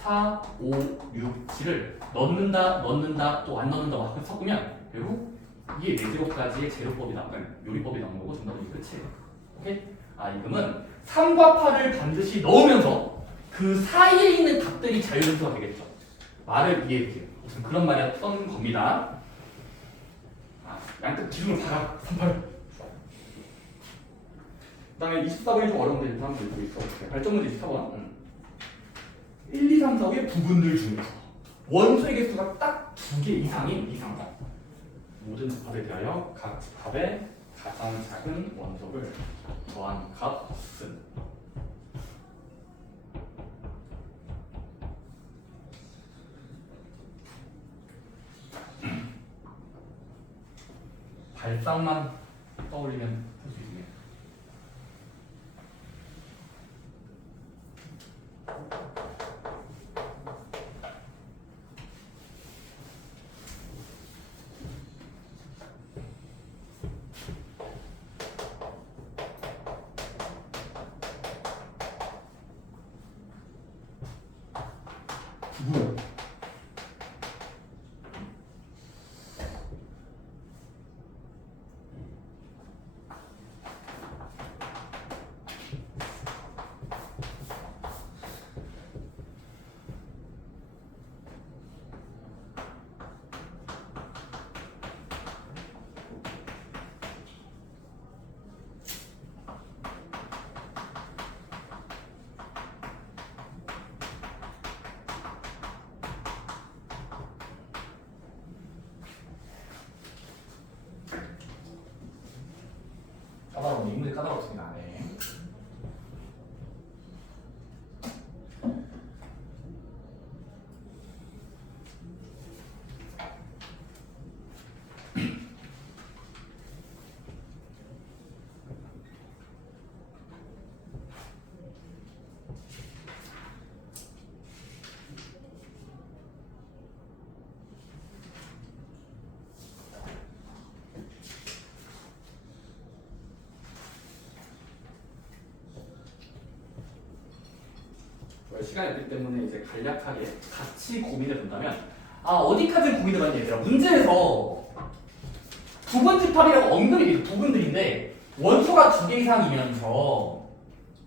4, 5, 6, 7을 넣는다 또 안 넣는다 막 섞으면 결국 이게 4제곱까지의 제로법이 나오는 요리법이 나오는 거고 정답은 끝이에요. 오케이? 아 이금은 3과 8을 반드시 넣으면서 그 사이에 있는 값들이 자유변수가 되겠죠. 말을 이해해주세요. 무슨 그런 말이었던 겁니다. 아, 양끝 기준으로 박아 3, 8. 그 다음에 24번이 좀 어려운데 일단 한번 읽고 있어. 발전문제 24번. 1, 2, 3, 4, 5의 부분들 중에서 원소의 개수가 딱 2개 이상인 이상과 모든 집합에 대하여 각 집합의 가장 작은 원소를 더한 값은 발상만 떠올리면 할 수 있네요. 뭐야? 까다로운 인물이 까다롭습니다. 네. 시간이 없기 때문에 이제 간략하게 같이 고민해 본다면 어디까지 고민해봤니 얘들아? 문제에서 부분 집합이라고 언급이 돼 부분들인데 원소가 2개 이상이면서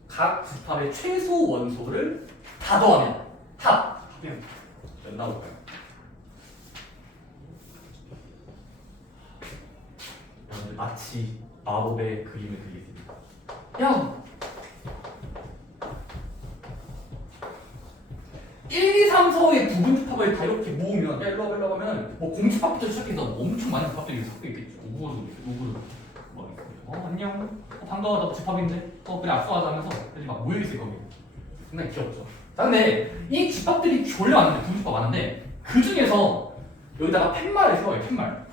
각 집합의 최소 원소를 다 더하면 합이면 몇 나올까요? 마치 마법의 그림을 그리겠습니다. 야! 1, 2, 3, 4의 부분 집합을 다 이렇게 모으면 야 일로 와봐 하면 뭐 공집합부터 시작해서 엄청 많은 집합들이 섞여 있겠죠. 누구도 안녕 반가워 너 집합인데 그래 악수하자 하면서 애들이 막 모여있을 겁니다. 굉장히 귀엽죠. 자 근데 이 집합들이 졸려 많은데 부분 집합 많은데 그 중에서 여기다가 팻말을 세워요. 팻말.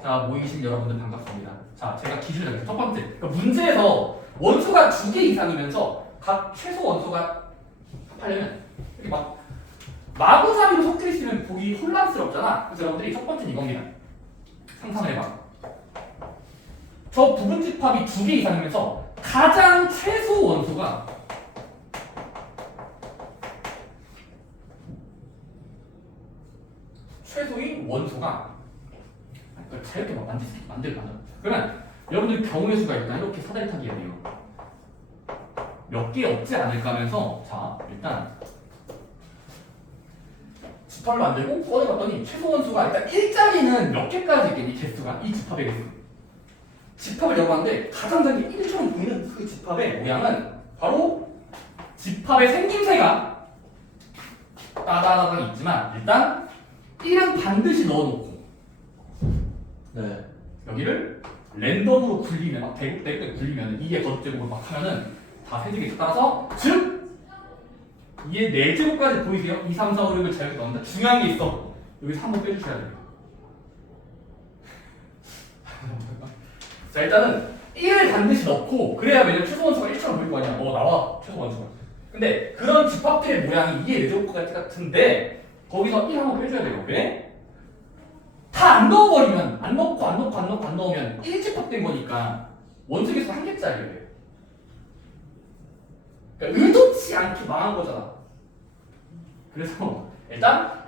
자 모이신 여러분들 반갑습니다. 자 제가 기준을 잡겠습니다. 첫 번째 그러니까 문제에서 원소가 2개 이상이면서 각 최소 원소가 합하려면 이렇게 막 마구잡이로 섞여 있으면 보기 혼란스럽잖아. 그래서 여러분들이 첫 번째는 이겁니다. 상상을 해봐. 저 부분 집합이 2개 이상이면서 가장 최소 원소가 최소인 원소가 자유롭게 막 만들까? 그러면 여러분들 경우의 수가 일단 이렇게 사다리 타기 해야 돼요. 몇 개 없지 않을까 하면서 자 일단 집합을 만들고 꺼내봤더니 최소 원수가 일단 일자리는 몇 개까지 있겠니? 개수가 이 집합의 개수. 집합을 열어봤는데 가장 작은 게 1처럼 보이는 그 집합의 모양은 바로 집합의 생김새가 따다다당 있지만 일단 1은 반드시 넣어놓고 네. 여기를 랜덤으로 굴리면 막 대국대국 굴리면 2의 거듭제곱을 막 하면은 다 세제겠죠. 따라서 즉 2의 4제곱까지 보이세요? 2, 3, 4, 5, 6을 잘 넣는다. 중요한 게 있어. 여기서 한번 빼주셔야 돼요. 자 일단은 1을 반드시 넣고 그래야 왜냐면 최소 원수가 1처럼 보일 거 아니야. 나와 최소 원수가. 근데 그런 집합들의 모양이 2의 4제곱 같은데 거기서 1 한번 빼줘야 돼요. 왜? 다 안 넣어버리면 안 넣으면 1집합된 거니까 원소 개수 1개짜리예요. 그러니까 의도치 않게 망한 거잖아. 그래서 일단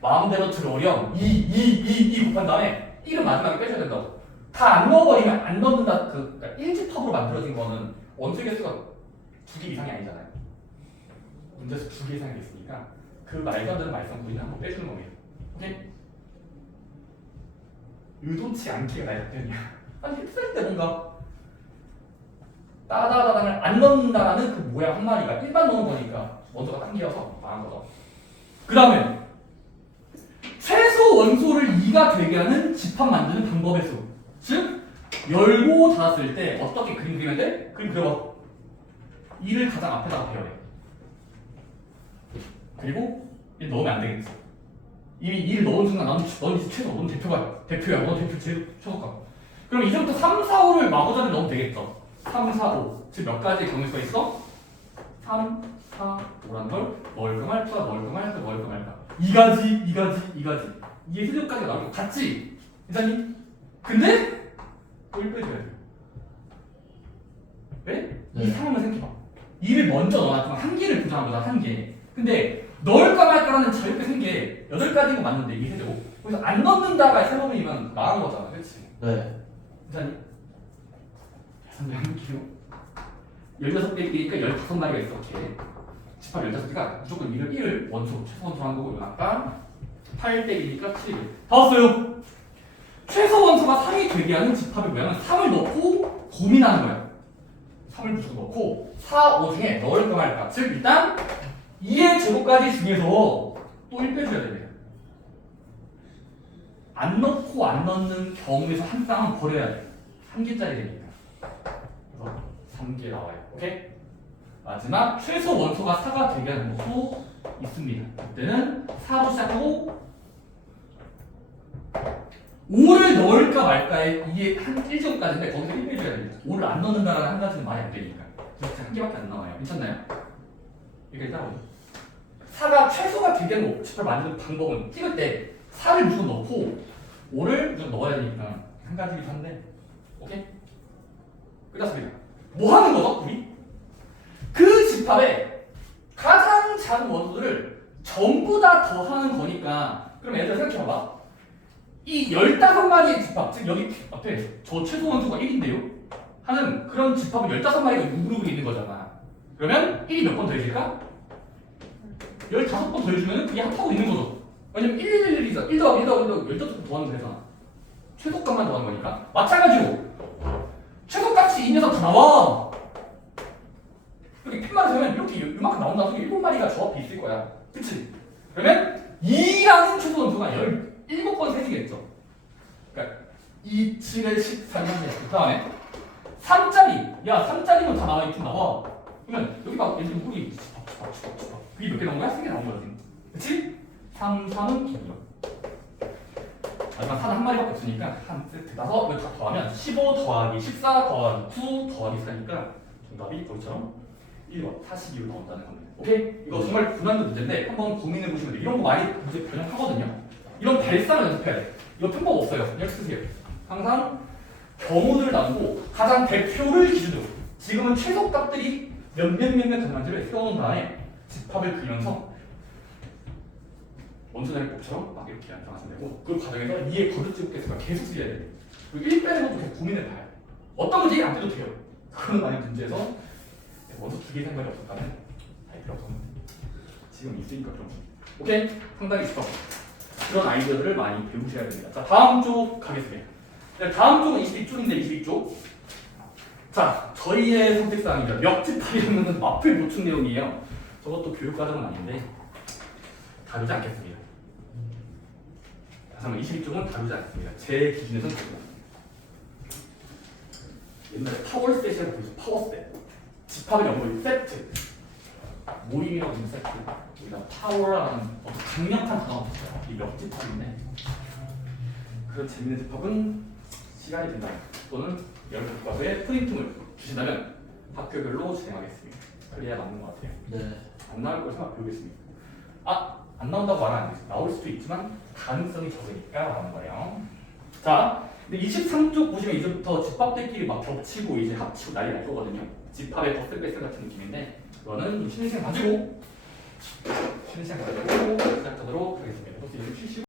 마음대로 들어오렴 2 곱한 다음에 1은 마지막에 빼줘야 된다고. 다 안 넣어버리면 안 넣는다. 그러니까 1집합으로 만들어진 거는 원소 개수가 2개 이상이 아니잖아요. 문제에서 2개 이상이 됐으니까 그 말도 안 되는 말썽부리는 한번 빼주는 겁니다. 오케이? 의도치 않게가 나의 답변이야. 아니 했을 때 뭔가 따다다당을 안 넣는다라는 그 모양 한 마리가 일반 넣는 거니까 원소가 당겨서 망한 거다. 그 다음에 최소 원소를 2가 되게 하는 집합 만드는 방법의 수. 즉 열고 닫았을 때 어떻게 그림 그리면 돼? 그림 그려봐. 2를 가장 앞에다가 배열해. 그리고 1 넣으면 안 되겠지. 이미 2를 넣은 순간 넌 최소, 넌 대표야, 넌 대표 제일 최소가. 그럼 이제부터 3, 4, 5를 마구잡이 넣으면 되겠죠. 3, 4, 5. 즉 몇 가지의 경우가 있어? 3, 4, 5라는 걸 넣을까 말까, 넣을까 말까, 넣을까 말까. 2가지. 이게 세제곱까지가 나오는 거 같지? 괜찮니? 근데 또 1 빼줘야 돼. 왜? 네. 이 상황을 생각해봐. 2를 먼저 넣어놨지만 한 개를 보장한 거잖아, 한 개. 근데 넣을까 말까라는 자유롭게 생긴 8가지인 거 맞는데 이게 세제곱. 그래서 안 넣는다가 3번이면 망한 거잖아, 그렇지? 네. 괜찮니? 선생님 16개니까 15마리가 있어. 이렇게 집합 15개가 무조건 1을 원소, 최소 원소 한 거고 아까 8대2니까 7개 다 왔어요. 최소 원소가 3이 되게 하는 집합의 모양은 3을 넣고 고민하는 거야. 3을 무조건 넣고 4, 5 중에 넣을까 말까. 즉 일단 2의 제곱까지 중에서 또 1 빼줘야 됩니다. 안 넣고 안 넣는 경우에서 한 쌍은 버려야 돼. 3개짜리 되니까. 그래서 3개 나와요. 오케이? 마지막 최소 원소가 4가 되게 하는 것도 있습니다. 그때는 4로 시작하고 5를 넣을까 말까에 이게 한 1제곱까지인데 거기서 1 빼줘야 됩니다. 5를 안 넣는다라는 한 가지는 말이 안 되니까. 그래서 한 개밖에 안 나와요. 괜찮나요? 여기까지 따라오죠. 4가 최소가 되게 하는 집합을 만드는 방법은 찍을 때 4를 무조건 넣고 5를 무조건 넣어야 되니까 한 가지긴 한데 오케이? 끝났습니다. 뭐 하는 거죠, 우리? 그 집합에 가장 작은 원소들을 전부 다 더하는 거니까 그럼 얘들아 생각해봐봐. 이 15마리의 집합, 즉 여기 앞에 저 최소 원소가 1인데요. 하는 그런 집합은 15마리가 그룹이 있는 거잖아. 그러면 1이 몇 번 더해질까? 15번 더해주면 그게 합하고 있는 거죠. 왜냐면 111이잖아. 1 더하기 1 더하기 1 더하기 15번 더하는 거잖아. 최소값만 더하는 거니까. 마찬가지로 최소값이 이 녀석 다 나와. 이렇게 팻말을 세우면 이렇게 이만큼 나온다. 속에 7마리가 저 앞에 있을 거야. 그치? 그러면 2라는 최소 점수가 17번 세지겠죠. 그러니까 2, 7에 13이 그 다음에 3짜리. 야 3짜리면 다 나와. 이렇게 나와. 그러면 여기 막 예를 들면 우리 그게 몇 개 나온 거야? 3개 나온 거야. 그치? 3, 3은 2. 마지막 4는 한 마리밖에 없으니까 한 세트 나서 이거 다 더하면 15 더하기 14 더하기 9 더하기 4니까 정답이 거기처럼 1번 42로 나온다는 겁니다. 오케이? 이거 정말 고난도 문제인데 한번 고민해 보시면 돼요. 이런 거 많이 문제 변형하거든요. 이런 발상을 연습해야 돼. 이거 편법 없어요. 그냥 쓰세요. 항상 경우들을 나누고 가장 대표를 기준으로 지금은 최소값들이 몇몇 정한지를 세워놓은 다음에 집합을 그리면서 원소대를 곱처럼 막 이렇게 연상하시면 되고 그 과정에서 2의 거듭제곱 개수가 계속 쓰여야 돼요. 그리고 1 빼는 것도 계속 고민해 봐요. 어떤 문제 안 돼도 돼요. 그런 많은 문제에서 원소 2개 생각이 없었다면 아예 필요 없었는데 지금 있으니까 좀 오케이? 상당히 쉽죠? 그런 아이디어들을 많이 배우셔야 됩니다. 자 다음 쪽 가겠습니다. 네, 다음 쪽은 22쪽인데 22쪽 자 저희의 선택사항이죠. 역집합이라는 건 마플 보충 내용이에요. 저것도 교육과정은 아닌데 다루지 않겠습니다. 다시 한번 22쪽은 다루지 않습니다. 제 기준에서는 옛날에 파워셋이라고 불러서 파워셋 집합의 영어로 세트 모임이라고 하는 세트 우리가 파워라는 강력한 단어가 있어요. 이 역집합인데 그런 재밌는 집합은 시간이 된다 또는 여러분 교과서에 프린팅을 주신다면 학교별로 진행하겠습니다. 그래야 맞는 것 같아요. 네. 안 나올 걸 생각 배우겠습니다. 안 나온다고 말은 안 되죠. 나올 수도 있지만 가능성이 적으니까 말하는 거예요. 자, 근데 23쪽 보시면 이제부터 집합들끼리 막 겹치고 이제 합치고 난리 날 거거든요. 집합의 덧셈 같은 느낌인데 그거는 쉬는 시간 가지고 시작하도록 하겠습니다. 혹시 요즘 쉬시고